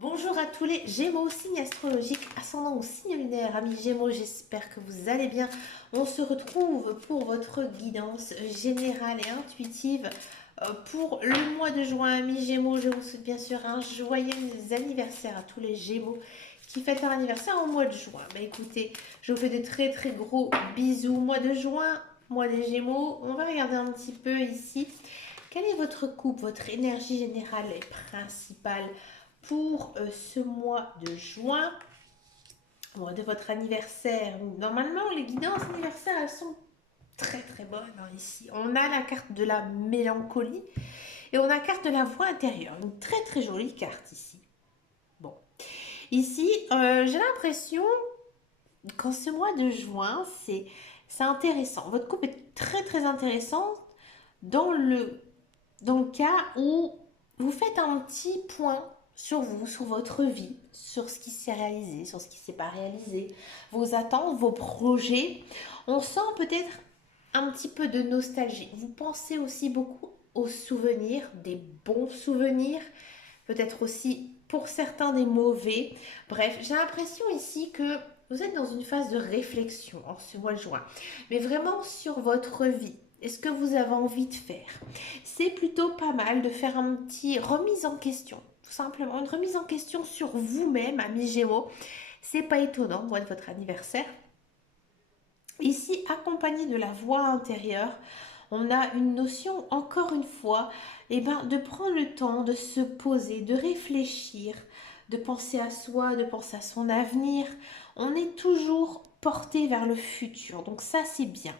Bonjour à tous les Gémeaux, signe astrologique, ascendant ou signe lunaire. Amis Gémeaux, j'espère que vous allez bien. On se retrouve pour votre guidance générale et intuitive pour le mois de juin. Amis Gémeaux, je vous souhaite bien sûr un joyeux anniversaire à tous les Gémeaux qui fêtent leur anniversaire au mois de juin. Bah écoutez, je vous fais de très très gros bisous. Mois de juin, mois des Gémeaux. On va regarder un petit peu ici. Quelle est votre coupe, votre énergie générale et principale pour ce mois de juin, de votre anniversaire? Normalement, les guidances anniversaires, elles sont très très bonnes ici. On a la carte de la mélancolie et on a la carte de la voix intérieure. Une très très jolie carte ici. Bon, ici, j'ai l'impression qu'en ce mois de juin, c'est intéressant. Votre couple est très très intéressante dans le cas où vous faites un petit point sur vous, sur votre vie, sur ce qui s'est réalisé, sur ce qui ne s'est pas réalisé, vos attentes, vos projets. On sent peut-être un petit peu de nostalgie. Vous pensez aussi beaucoup aux souvenirs, des bons souvenirs, peut-être aussi pour certains des mauvais. Bref, j'ai l'impression ici que vous êtes dans une phase de réflexion en ce mois de juin, mais vraiment sur votre vie. Est-ce que vous avez envie de faire? C'est plutôt pas mal de faire un petit remise en question, tout simplement une remise en question sur vous-même, ami Gémeaux. C'est pas étonnant, moi, de votre anniversaire. Ici, accompagné de la voix intérieure, on a une notion, encore une fois, de prendre le temps de se poser, de réfléchir, de penser à soi, de penser à son avenir. On est toujours porté vers le futur, donc ça c'est bien.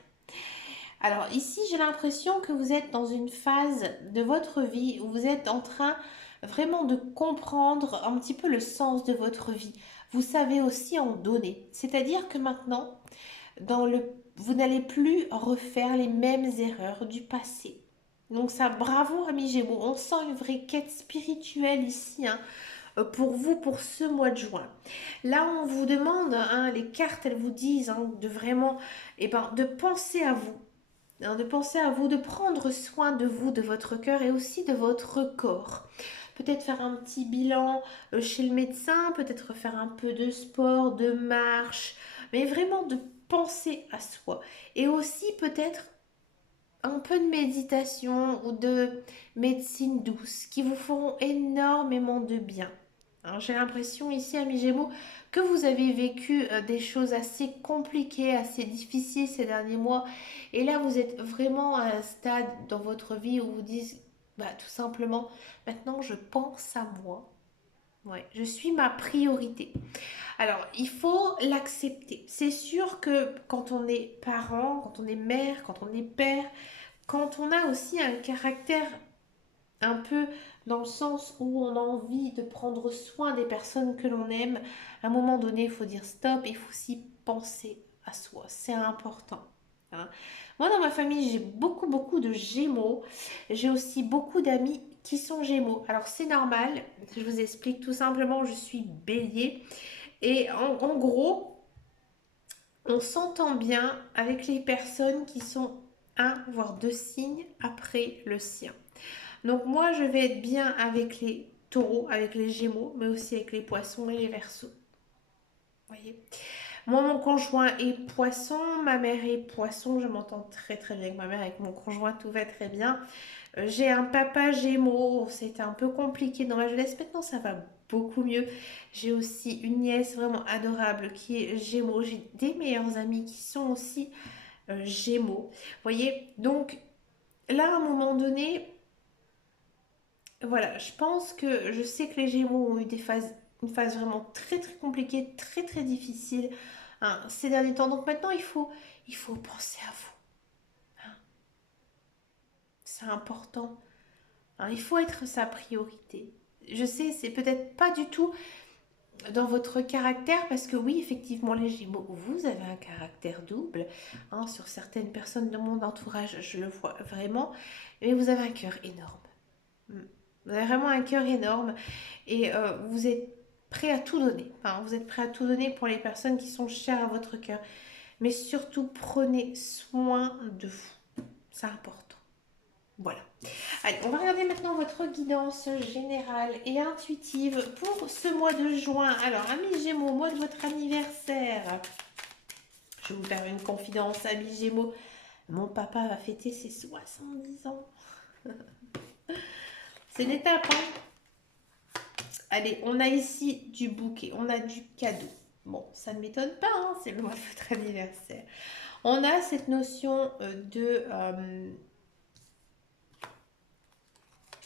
Alors ici, j'ai l'impression que vous êtes dans une phase de votre vie où vous êtes en train vraiment de comprendre un petit peu le sens de votre vie. Vous savez aussi en donner. C'est-à-dire que maintenant, vous n'allez plus refaire les mêmes erreurs du passé. Donc ça, bravo ami Gémeaux, on sent une vraie quête spirituelle ici, pour vous pour ce mois de juin. Là on vous demande, les cartes elles vous disent de vraiment, de penser à vous, de penser à vous, de prendre soin de vous, de votre cœur et aussi de votre corps. Peut-être faire un petit bilan chez le médecin, peut-être faire un peu de sport, de marche, mais vraiment de penser à soi. Et aussi peut-être un peu de méditation ou de médecine douce qui vous feront énormément de bien. Alors, j'ai l'impression ici, amis Gémeaux, que vous avez vécu des choses assez compliquées, assez difficiles ces derniers mois. Et là, vous êtes vraiment à un stade dans votre vie où vous dites, tout simplement, maintenant je pense à moi. Ouais, je suis ma priorité. Alors, il faut l'accepter. C'est sûr que quand on est parent, quand on est mère, quand on est père, quand on a aussi un caractère un peu dans le sens où on a envie de prendre soin des personnes que l'on aime, à un moment donné, il faut dire stop, il faut aussi penser à soi. C'est important, hein. Moi, dans ma famille, j'ai beaucoup, beaucoup de Gémeaux. J'ai aussi beaucoup d'amis qui sont Gémeaux. Alors, c'est normal. Je vous explique tout simplement, je suis Bélier. Et en gros, on s'entend bien avec les personnes qui sont un, voire deux signes après le sien. Donc moi, je vais être bien avec les taureaux, avec les gémeaux, mais aussi avec les poissons et les verseaux. Voyez. Moi, mon conjoint est poisson, ma mère est poisson, je m'entends très très bien avec ma mère, avec mon conjoint, tout va très bien. J'ai un papa gémeaux, c'était un peu compliqué dans ma jeunesse, maintenant ça va beaucoup mieux. J'ai aussi une nièce vraiment adorable qui est gémeaux, j'ai des meilleurs amis qui sont aussi gémeaux. Voyez, donc là, à un moment donné, voilà, je pense que je sais que les Gémeaux ont eu une phase vraiment très très compliquée, très très difficile, ces derniers temps. Donc maintenant, il faut penser à vous, hein. C'est important, hein. Il faut être sa priorité. Je sais, c'est peut-être pas du tout dans votre caractère, parce que oui, effectivement, les Gémeaux, vous avez un caractère double, sur certaines personnes de mon entourage, je le vois vraiment, mais vous avez un cœur énorme. Mm. Vous avez vraiment un cœur énorme et vous êtes prêt à tout donner. Enfin, vous êtes prêt à tout donner pour les personnes qui sont chères à votre cœur. Mais surtout, prenez soin de vous. C'est important. Voilà. Allez, on va regarder maintenant votre guidance générale et intuitive pour ce mois de juin. Alors, amis Gémeaux, mois de votre anniversaire. Je vais vous faire une confidence, amis Gémeaux. Mon papa va fêter ses 70 ans. C'est une étape, hein. Allez, on a ici du bouquet, on a du cadeau. Bon, ça ne m'étonne pas, hein, c'est le mois de votre anniversaire. On a cette notion de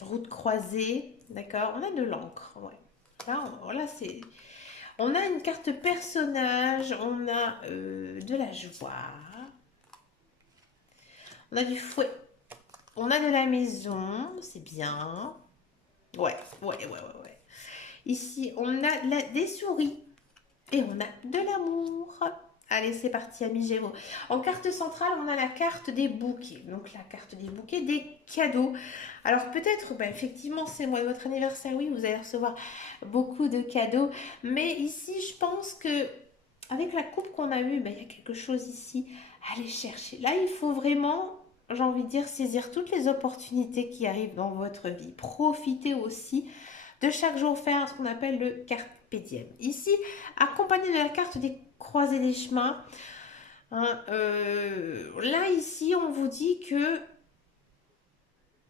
route croisée, d'accord. On a de l'encre, ouais. Là, c'est... On a une carte personnage, on a de la joie, on a du fouet, on a de la maison, c'est bien. Ouais. Ici, on a des souris et on a de l'amour. Allez, c'est parti, amis Gémeaux. En carte centrale, on a la carte des bouquets. Donc, la carte des bouquets, des cadeaux. Alors, peut-être, effectivement, c'est moi, votre anniversaire, oui, vous allez recevoir beaucoup de cadeaux. Mais ici, je pense que avec la coupe qu'on a eue, il y a quelque chose ici à aller chercher. Là, il faut vraiment, j'ai envie de dire, saisir toutes les opportunités qui arrivent dans votre vie. Profitez aussi de chaque jour, faire ce qu'on appelle le carpe diem. Ici, accompagné de la carte des croisées des chemins, hein, là, ici, on vous dit que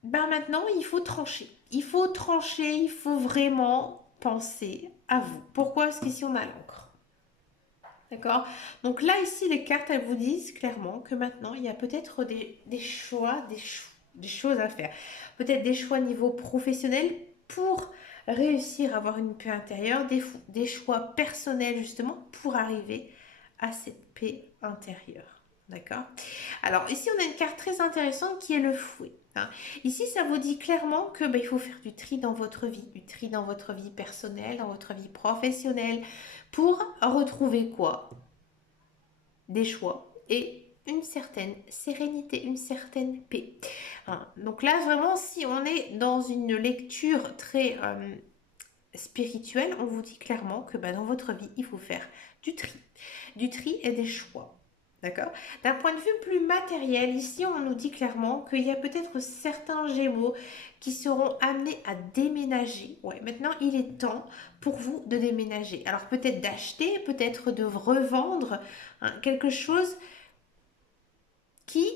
maintenant, il faut trancher. Il faut trancher, il faut vraiment penser à vous. Pourquoi? Parce qu'ici, on a l'encre. D'accord? Donc là, ici, les cartes, elles vous disent clairement que maintenant, il y a peut-être des choix, des choses à faire. Peut-être des choix niveau professionnel pour réussir à avoir une paix intérieure, des choix personnels justement pour arriver à cette paix intérieure. D'accord? Alors ici, on a une carte très intéressante qui est le fouet. Hein. Ici, ça vous dit clairement que il faut faire du tri dans votre vie, du tri dans votre vie personnelle, dans votre vie professionnelle, pour retrouver quoi? Des choix et une certaine sérénité, une certaine paix. Hein. Donc là, vraiment, si on est dans une lecture très spirituelle, on vous dit clairement que dans votre vie, il faut faire du tri. Du tri et des choix. D'accord? D'un point de vue plus matériel, ici, on nous dit clairement qu'il y a peut-être certains Gémeaux qui seront amenés à déménager. Ouais, maintenant, il est temps pour vous de déménager. Alors, peut-être d'acheter, peut-être de revendre quelque chose qui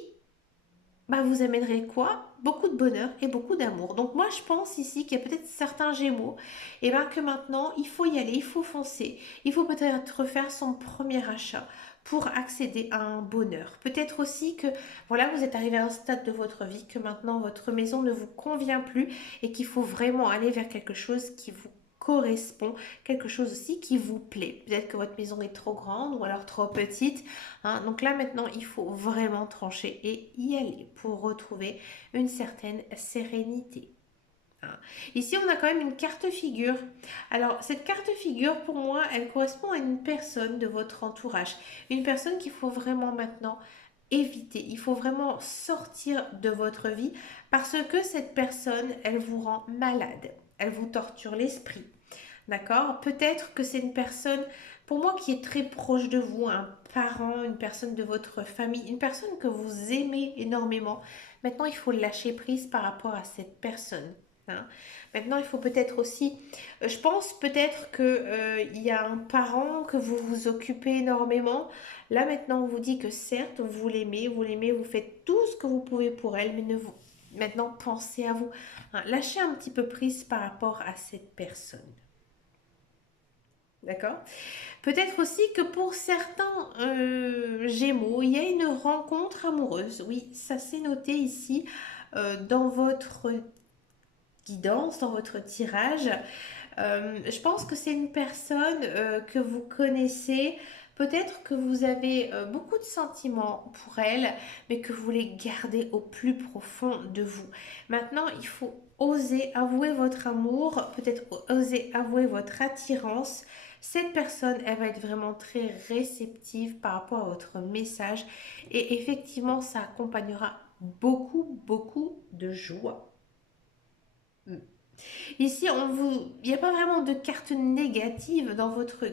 vous amènerait quoi? Beaucoup de bonheur et beaucoup d'amour. Donc moi je pense ici qu'il y a peut-être certains Gémeaux, et que maintenant il faut y aller, il faut foncer, il faut peut-être faire son premier achat pour accéder à un bonheur. Peut-être aussi que voilà, vous êtes arrivé à un stade de votre vie que maintenant votre maison ne vous convient plus et qu'il faut vraiment aller vers quelque chose qui vous correspond, quelque chose aussi qui vous plaît. Peut-être que votre maison est trop grande ou alors trop petite. Hein. Donc là maintenant, il faut vraiment trancher et y aller pour retrouver une certaine sérénité. Hein. Ici, on a quand même une carte figure. Alors, cette carte figure, pour moi, elle correspond à une personne de votre entourage. Une personne qu'il faut vraiment maintenant éviter. Il faut vraiment sortir de votre vie parce que cette personne, elle vous rend malade. Elle vous torture l'esprit. D'accord? Peut-être que c'est une personne, pour moi, qui est très proche de vous, un parent, une personne de votre famille, une personne que vous aimez énormément. Maintenant, il faut lâcher prise par rapport à cette personne. Hein. Maintenant, il faut peut-être aussi, je pense peut-être que il y a un parent que vous vous occupez énormément. Là, maintenant, on vous dit que certes, vous l'aimez, vous faites tout ce que vous pouvez pour elle, mais ne vous, maintenant, pensez à vous. Hein. Lâchez un petit peu prise par rapport à cette personne. D'accord? Peut-être aussi que pour certains Gémeaux, il y a une rencontre amoureuse. Oui, ça c'est noté ici dans votre guidance, dans votre tirage. Je pense que c'est une personne que vous connaissez. Peut-être que vous avez beaucoup de sentiments pour elle, mais que vous les gardez au plus profond de vous. Maintenant, il faut oser avouer votre amour, peut-être oser avouer votre attirance. Cette personne, elle va être vraiment très réceptive par rapport à votre message et effectivement, ça accompagnera beaucoup de joie. Ici, il n'y a pas vraiment de carte négative dans votre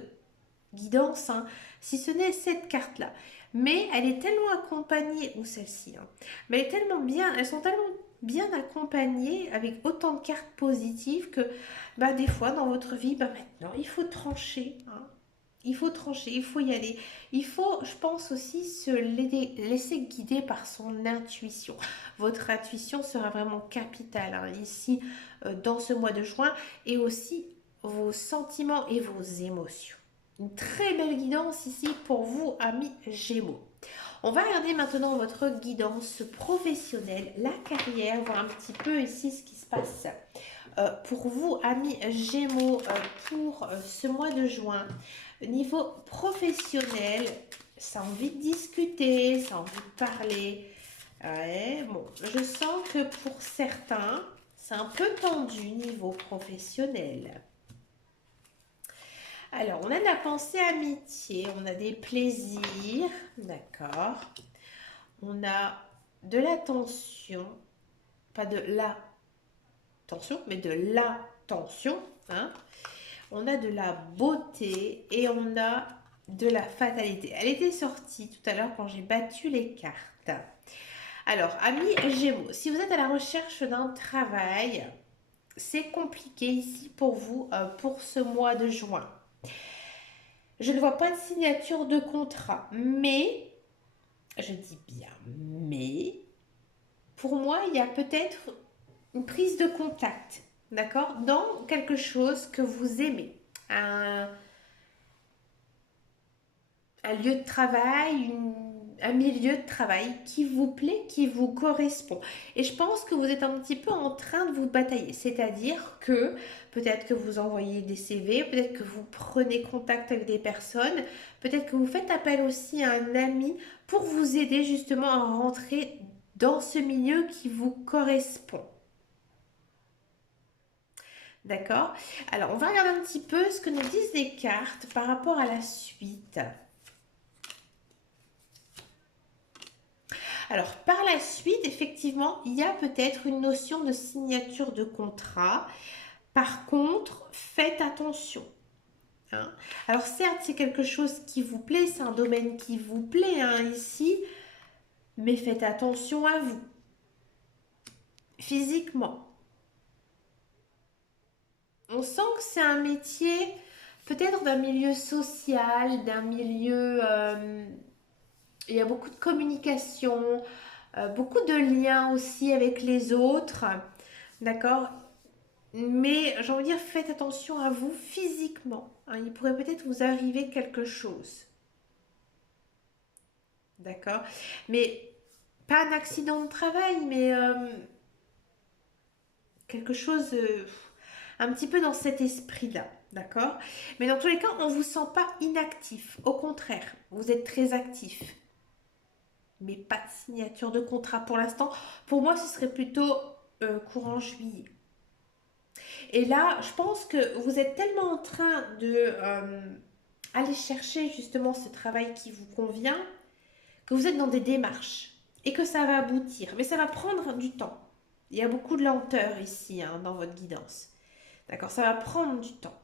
guidance, hein, si ce n'est cette carte-là. Mais elle est tellement accompagnée, ou celle-ci, hein, mais elle est tellement bien, elles sont tellement bien accompagné avec autant de cartes positives que bah, des fois dans votre vie, bah, maintenant, il faut trancher. Hein. Il faut trancher, il faut y aller. Il faut, je pense aussi, se laisser guider par son intuition. Votre intuition sera vraiment capitale hein, ici, dans ce mois de juin, et aussi vos sentiments et vos émotions. Une très belle guidance ici pour vous, amis Gémeaux. On va regarder maintenant votre guidance professionnelle, la carrière, voir un petit peu ici ce qui se passe pour vous, amis Gémeaux, pour ce mois de juin. Niveau professionnel, ça a envie de discuter, ça a envie de parler. Ouais, bon, je sens que pour certains, c'est un peu tendu niveau professionnel. Alors, on a de la pensée amitié, on a des plaisirs, d'accord. On a de l'attention, pas de la tension, mais de l'attention. Hein. On a de la beauté et on a de la fatalité. Elle était sortie tout à l'heure quand j'ai battu les cartes. Alors, amis Gémeaux, si vous êtes à la recherche d'un travail, c'est compliqué ici pour vous pour ce mois de juin. Je ne vois pas de signature de contrat, mais, je dis bien mais, pour moi, il y a peut-être une prise de contact, d'accord, dans quelque chose que vous aimez. Un lieu de travail, un milieu de travail qui vous plaît, qui vous correspond. Et je pense que vous êtes un petit peu en train de vous batailler. C'est-à-dire que peut-être que vous envoyez des CV, peut-être que vous prenez contact avec des personnes, peut-être que vous faites appel aussi à un ami pour vous aider justement à rentrer dans ce milieu qui vous correspond. D'accord? Alors, on va regarder un petit peu ce que nous disent les cartes par rapport à la suite. Alors, par la suite, effectivement, il y a peut-être une notion de signature de contrat. Par contre, faites attention. Hein. Alors, certes, c'est quelque chose qui vous plaît, c'est un domaine qui vous plaît hein, ici, mais faites attention à vous, physiquement. On sent que c'est un métier, peut-être d'un milieu social, d'un milieu... il y a beaucoup de communication, beaucoup de liens aussi avec les autres. D'accord. Mais j'ai envie de dire, faites attention à vous physiquement. Hein, il pourrait peut-être vous arriver quelque chose. D'accord. Mais pas un accident de travail, mais quelque chose un petit peu dans cet esprit-là. D'accord. Mais dans tous les cas, on ne vous sent pas inactif. Au contraire, vous êtes très actif. Mais pas de signature de contrat pour l'instant. Pour moi, ce serait plutôt courant juillet. Et là, je pense que vous êtes tellement en train de aller chercher justement ce travail qui vous convient, que vous êtes dans des démarches et que ça va aboutir. Mais ça va prendre du temps. Il y a beaucoup de lenteur ici hein, dans votre guidance. D'accord. Ça va prendre du temps.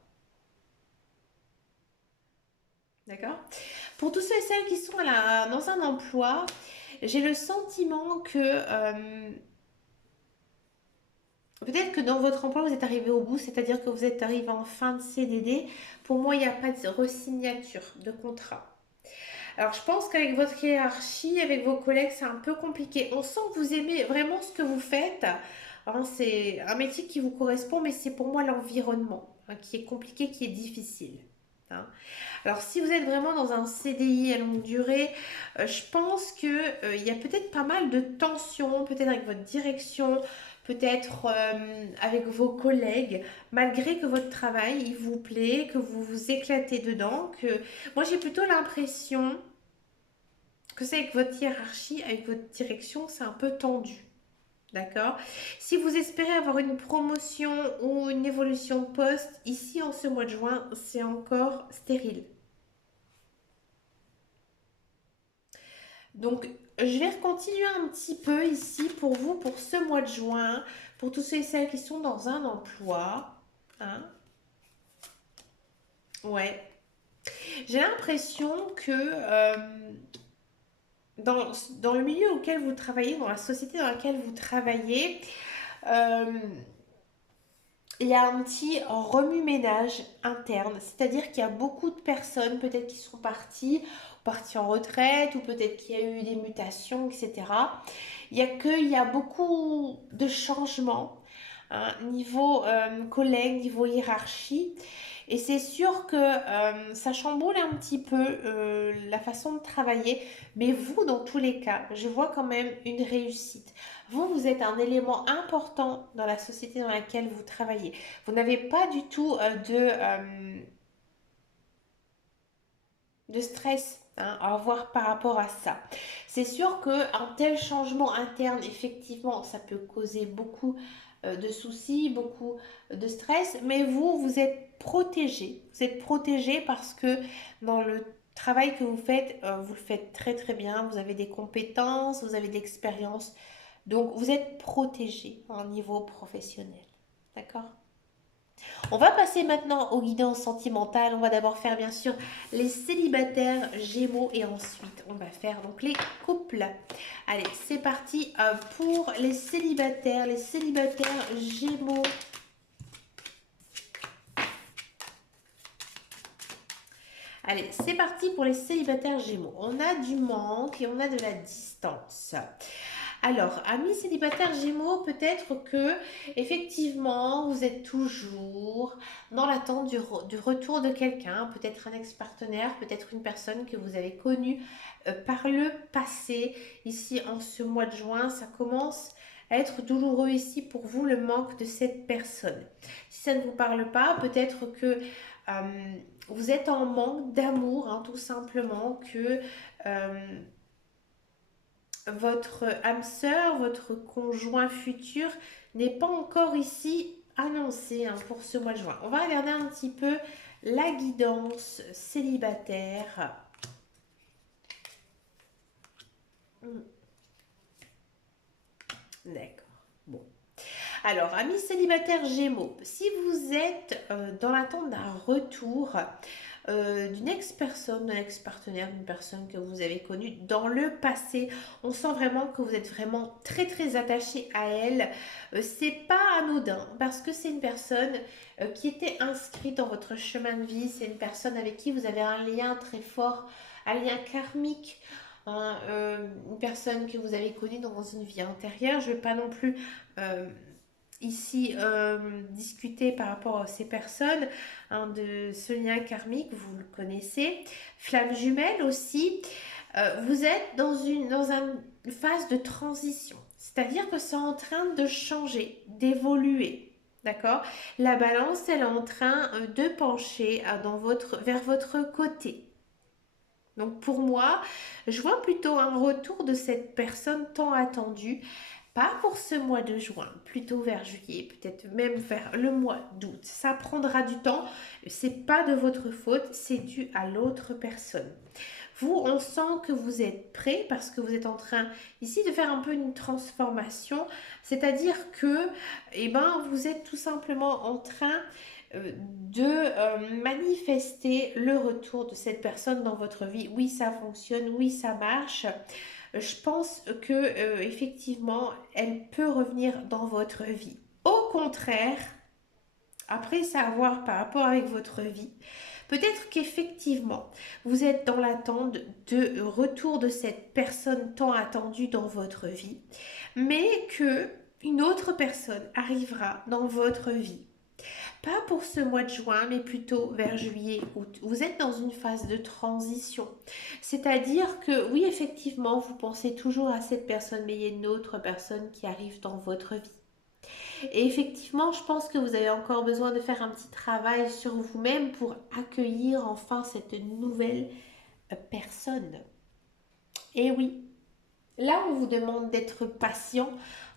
D'accord. Pour tous ceux et celles qui sont dans un emploi, j'ai le sentiment que peut-être que dans votre emploi, vous êtes arrivé au bout, c'est-à-dire que vous êtes arrivé en fin de CDD. Pour moi, il n'y a pas de resignature de contrat. Alors, je pense qu'avec votre hiérarchie, avec vos collègues, c'est un peu compliqué. On sent que vous aimez vraiment ce que vous faites. Hein, c'est un métier qui vous correspond, mais c'est pour moi l'environnement hein, qui est compliqué, qui est difficile. Hein. Alors, si vous êtes vraiment dans un CDI à longue durée, je pense qu'il y a peut-être pas mal de tensions, peut-être avec votre direction, peut-être avec vos collègues, malgré que votre travail, il vous plaît, que vous vous éclatez dedans, que moi j'ai plutôt l'impression que c'est avec votre hiérarchie, avec votre direction, c'est un peu tendu. D'accord. Si vous espérez avoir une promotion ou une évolution de poste, ici en ce mois de juin, c'est encore stérile. Donc, je vais continuer un petit peu ici pour vous, pour ce mois de juin, pour tous ceux et celles qui sont dans un emploi. Hein. Ouais. J'ai l'impression que dans le milieu auquel vous travaillez, dans la société dans laquelle vous travaillez, euh, il y a un petit remue-ménage interne, c'est-à-dire qu'il y a beaucoup de personnes peut-être qui sont parties en retraite, ou peut-être qu'il y a eu des mutations, etc. Il y a beaucoup de changements, hein, niveau collègue, niveau hiérarchie. Et c'est sûr que ça chamboule un petit peu la façon de travailler. Mais vous, dans tous les cas, je vois quand même une réussite. Vous, vous êtes un élément important dans la société dans laquelle vous travaillez. Vous n'avez pas du tout de stress, hein, à avoir par rapport à ça. C'est sûr qu'un tel changement interne, effectivement, ça peut causer beaucoup de soucis, beaucoup de stress, mais vous, vous êtes protégé. Vous êtes protégé parce que dans le travail que vous le faites très très bien, vous avez des compétences, vous avez de l'expérience, donc vous êtes protégé au niveau professionnel. D'accord? On va passer maintenant aux guidances sentimentales. On va d'abord faire bien sûr les célibataires Gémeaux et ensuite on va faire donc les couples. Allez, c'est parti pour les célibataires Gémeaux. Allez, c'est parti pour les célibataires Gémeaux. On a du manque et on a de la distance. Alors, amis célibataires Gémeaux, peut-être que effectivement vous êtes toujours dans l'attente du retour de quelqu'un, peut-être un ex-partenaire, peut-être une personne que vous avez connue par le passé. Ici, en ce mois de juin, ça commence à être douloureux ici pour vous, le manque de cette personne. Si ça ne vous parle pas, peut-être que vous êtes en manque d'amour, hein, tout simplement, que votre âme sœur, votre conjoint futur n'est pas encore ici annoncé, hein, pour ce mois de juin. On va regarder un petit peu la guidance célibataire. Hmm, d'accord. Bon. Alors, amis célibataires Gémeaux, si vous êtes dans l'attente d'un retour d'une ex-personne, d'un ex-partenaire, d'une personne que vous avez connue dans le passé, on sent vraiment que vous êtes vraiment très très attaché à elle. C'est pas anodin parce que c'est une personne qui était inscrite dans votre chemin de vie, c'est une personne avec qui vous avez un lien très fort, un lien karmique. Hein, une personne que vous avez connue dans une vie antérieure. Je ne vais pas non plus euh, ici discuter par rapport à ces personnes, hein, de ce lien karmique, vous le connaissez. Flamme jumelle aussi, vous êtes dans une phase de transition, c'est-à-dire que c'est en train de changer, d'évoluer. D'accord? La balance, elle est en train de pencher vers votre côté. Donc pour moi, je vois plutôt un retour de cette personne tant attendue, pas pour ce mois de juin, plutôt vers juillet, peut-être même vers le mois d'août. Ça prendra du temps, c'est pas de votre faute, c'est dû à l'autre personne. Vous, on sent que vous êtes prêt parce que vous êtes en train ici de faire un peu une transformation, c'est-à-dire que, eh ben, vous êtes tout simplement en train de manifester le retour de cette personne dans votre vie. Oui, ça fonctionne, oui, ça marche. Je pense que effectivement, elle peut revenir dans votre vie. Au contraire, après savoir par rapport avec votre vie, peut-être qu'effectivement, vous êtes dans l'attente de retour de cette personne tant attendue dans votre vie, mais que une autre personne arrivera dans votre vie. Pas pour ce mois de juin, mais plutôt vers juillet, août. Vous êtes dans une phase de transition. C'est-à-dire que oui, effectivement, vous pensez toujours à cette personne, mais il y a une autre personne qui arrive dans votre vie. Et effectivement, je pense que vous avez encore besoin de faire un petit travail sur vous-même pour accueillir enfin cette nouvelle personne. Et oui, là, on vous demande d'être patient,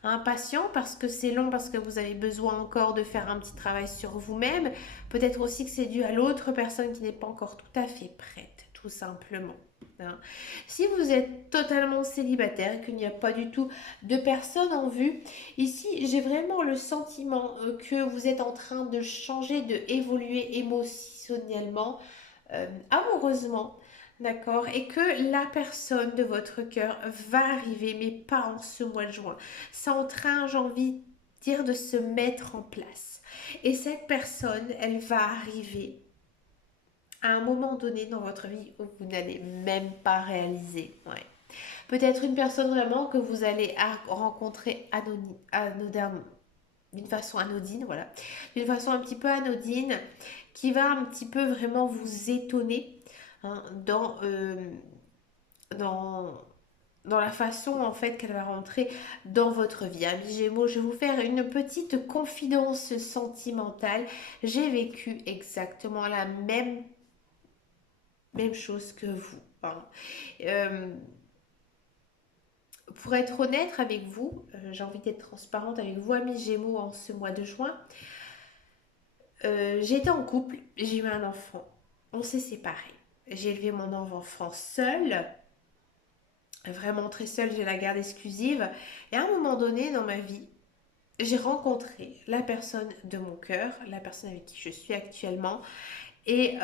hein, patient parce que c'est long, parce que vous avez besoin encore de faire un petit travail sur vous-même. Peut-être aussi que c'est dû à l'autre personne qui n'est pas encore tout à fait prête, tout simplement. Hein. Si vous êtes totalement célibataire et qu'il n'y a pas du tout de personne en vue, ici j'ai vraiment le sentiment que vous êtes en train de changer, de évoluer émotionnellement, amoureusement. d'accord? Et que la personne de votre cœur va arriver, mais pas en ce mois de juin. C'est en train, j'ai envie de dire, de se mettre en place. Et cette personne, elle va arriver à un moment donné dans votre vie où vous n'allez même pas réaliser. Ouais. Peut-être une personne vraiment que vous allez rencontrer d'une façon anodine, voilà, d'une façon un petit peu anodine, qui va un petit peu vraiment vous étonner, hein, dans, dans la façon en fait qu'elle va rentrer dans votre vie. Amis Gémeaux, je vais vous faire une petite confidence sentimentale. J'ai vécu exactement la même chose que vous, hein. Euh, pour être honnête avec vous, j'ai envie d'être transparente avec vous, amis Gémeaux, en ce mois de juin. J'étais en couple, j'ai eu un enfant, on s'est séparés. J'ai élevé mon enfant seule, vraiment très seule, j'ai la garde exclusive. Et à un moment donné dans ma vie, j'ai rencontré la personne de mon cœur, la personne avec qui je suis actuellement. Et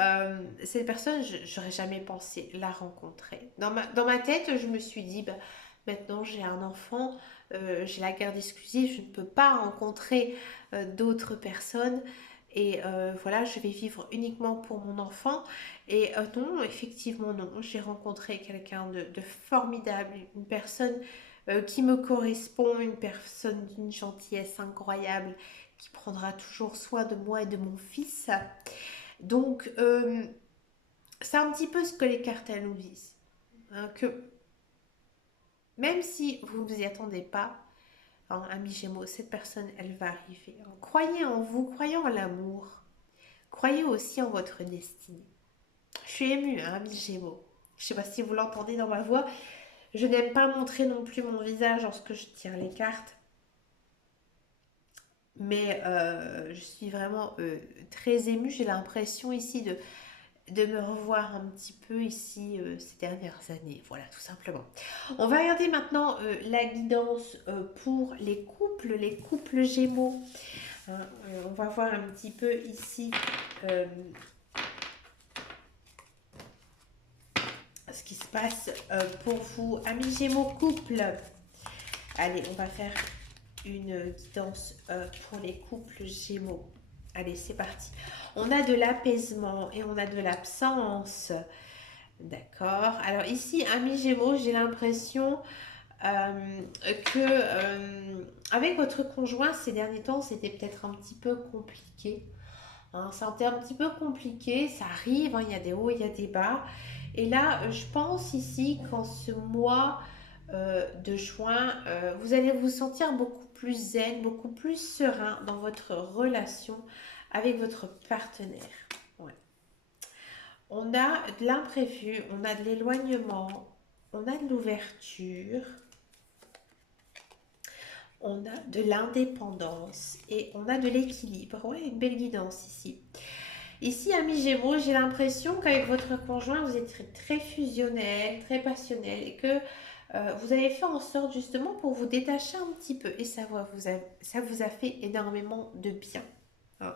cette personne, j'aurais jamais pensé la rencontrer. Dans ma tête, je me suis dit, bah, maintenant j'ai un enfant, j'ai la garde exclusive, je ne peux pas rencontrer d'autres personnes. Et voilà, je vais vivre uniquement pour mon enfant. Et non, effectivement, non. J'ai rencontré quelqu'un de formidable, une personne qui me correspond, une personne d'une gentillesse incroyable, qui prendra toujours soin de moi et de mon fils. Donc, c'est un petit peu ce que les cartes elles nous disent, hein, que même si vous ne vous y attendez pas, hein, ami Gémeaux, cette personne, elle va arriver, hein. Croyez en vous, croyez en l'amour, croyez aussi en votre destinée. Je suis émue, hein, ami Gémeaux. Je ne sais pas si vous l'entendez dans ma voix. Je n'aime pas montrer non plus mon visage lorsque je tire les cartes, mais je suis vraiment très émue. J'ai l'impression ici de me revoir un petit peu ici ces dernières années. Voilà, tout simplement. On va regarder maintenant la guidance pour les couples Gémeaux. Hein, on va voir un petit peu ici euh, ce qui se passe pour vous, amis Gémeaux couple. Allez, on va faire une guidance pour les couples Gémeaux. Allez, c'est parti. On a de l'apaisement et on a de l'absence. D'accord. Alors ici, amis Gémeaux, j'ai l'impression que avec votre conjoint ces derniers temps, c'était peut-être un petit peu compliqué, hein. C'était un petit peu compliqué, ça arrive, hein, il y a des hauts, il y a des bas. Et là, je pense ici qu'en ce mois de juin, vous allez vous sentir beaucoup plus zen, beaucoup plus serein dans votre relation avec votre partenaire. Ouais. On a de l'imprévu, on a de l'éloignement, on a de l'ouverture, on a de l'indépendance et on a de l'équilibre. Ouais, une belle guidance ici. Ici, amis Gémeaux, j'ai l'impression qu'avec votre conjoint, vous êtes très fusionnel, très passionnel et que vous avez fait en sorte justement pour vous détacher un petit peu et ça vous a fait énormément de bien, hein.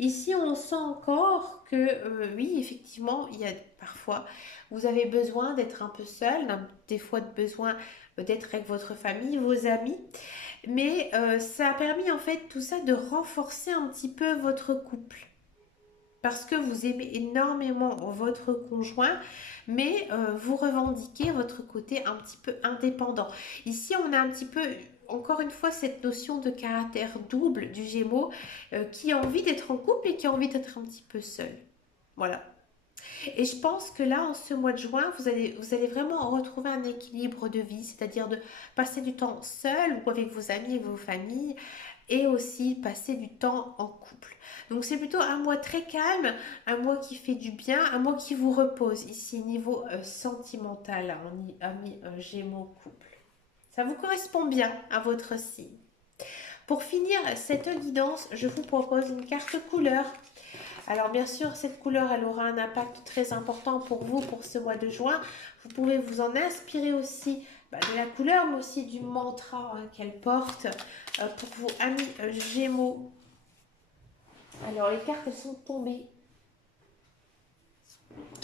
Ici, on sent encore que oui, effectivement, il y a parfois, vous avez besoin d'être un peu seul, des fois de besoin d'être avec votre famille, vos amis, mais ça a permis en fait tout ça de renforcer un petit peu votre couple. Parce que vous aimez énormément votre conjoint, mais vous revendiquez votre côté un petit peu indépendant. Ici, on a un petit peu, encore une fois, cette notion de caractère double du Gémeaux qui a envie d'être en couple et qui a envie d'être un petit peu seul. Voilà. Et je pense que là, en ce mois de juin, vous allez vraiment retrouver un équilibre de vie, c'est-à-dire de passer du temps seul ou avec vos amis et vos familles, et aussi passer du temps en couple. Donc c'est plutôt un mois très calme, un mois qui fait du bien, un mois qui vous repose ici niveau sentimental, ami Gémeaux couple. Ça vous correspond bien à votre signe. Pour finir cette guidance, je vous propose une carte couleur. Alors bien sûr, cette couleur, elle aura un impact très important pour vous pour ce mois de juin. Vous pouvez vous en inspirer aussi de la couleur, mais aussi du mantra qu'elle porte pour vous, amis Gémeaux. Alors les cartes, elles sont tombées.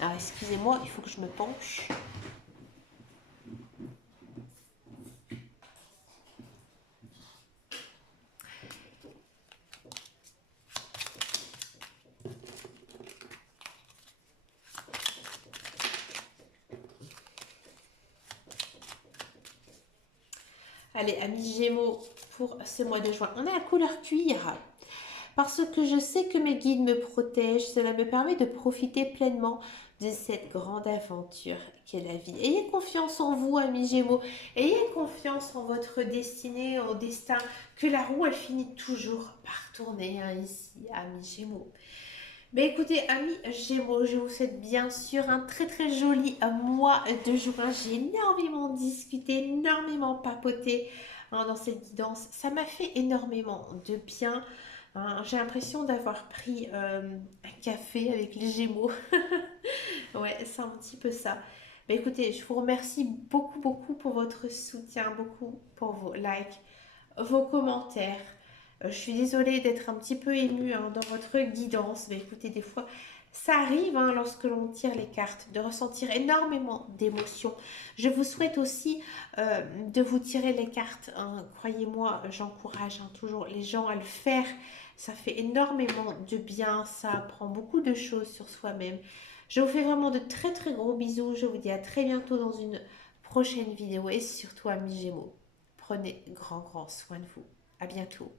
Alors, excusez-moi, il faut que je me penche. Allez, amis Gémeaux, pour ce mois de juin, on est à couleur cuir. Parce que je sais que mes guides me protègent, cela me permet de profiter pleinement de cette grande aventure qu'est la vie. Ayez confiance en vous, amis Gémeaux. Ayez confiance en votre destinée, au destin, que la roue, elle finit toujours par tourner ici, amis Gémeaux. Mais écoutez, amis Gémeaux, je vous souhaite bien sûr un très très joli mois de juin. J'ai énormément discuté, énormément papoté dans cette guidance. Ça m'a fait énormément de bien. J'ai l'impression d'avoir pris un café avec les Gémeaux. Ouais, c'est un petit peu ça. Mais écoutez, je vous remercie beaucoup beaucoup pour votre soutien, beaucoup pour vos likes, vos commentaires. Je suis désolée d'être un petit peu émue dans votre guidance, mais écoutez, des fois, ça arrive lorsque l'on tire les cartes, de ressentir énormément d'émotions. Je vous souhaite aussi de vous tirer les cartes. Croyez-moi, j'encourage toujours les gens à le faire. Ça fait énormément de bien, ça apprend beaucoup de choses sur soi-même. Je vous fais vraiment de très très gros bisous. Je vous dis à très bientôt dans une prochaine vidéo et surtout amis Gémeaux, prenez grand grand soin de vous. À bientôt.